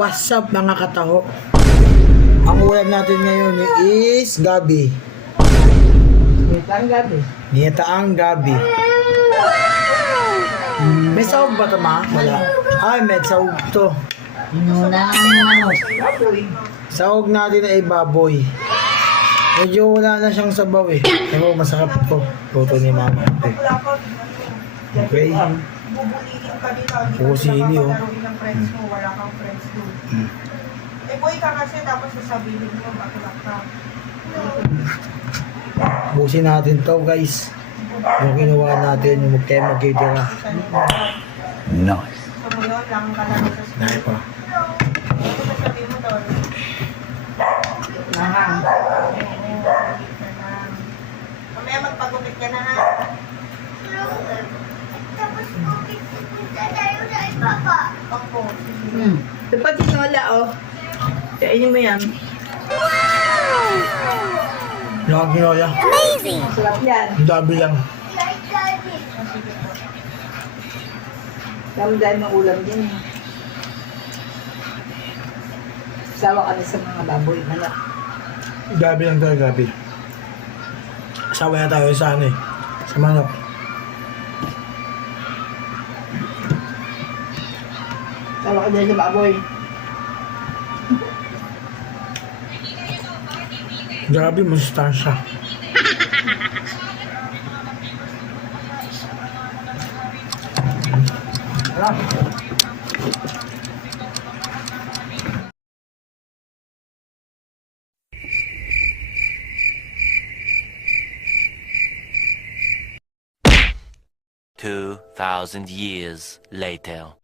What's up mga kataho? Ang ulam natin ngayon is gabi. Ang gabi. Niyataang gabi. May sahog ba ito ma? Wala. Ay, may sahog to. Inuna ang manok. Sahog natin ay baboy. Medyo wala na siyang sabaw eh. Pero masarap to. Luto ni mama. Okay. Bubulihin ka dito. Oo, sili, oh. Ng friends mo, wala kang friends doon. Eh, boy ka kasi, tapos sasabihin mo, bakit ka. Busin natin to guys. Yung kinuha natin, yung magkitira. Nice. So, ngayon, lang ka lang sa school. Nahi pa. Ano sasabihin mo doon? Lahang. Mamaya magpagupit ka na ha. Tapos pupunta tayo sa ibaba. Opo. Ito pa tinola, oh. Kainin mo yan. Wala kang kinuha. Masarap yan. Ang dami lang. Like daddy. Dami-dami ng ulam din. Sawa kami sa mga baboy. Manok. Gabi lang tayo, gabi. Sawa na tayo sa ano eh. Sa manok. Sawa ka din sa baboy. Grabe, masustansya. Sarap. Two thousand years later.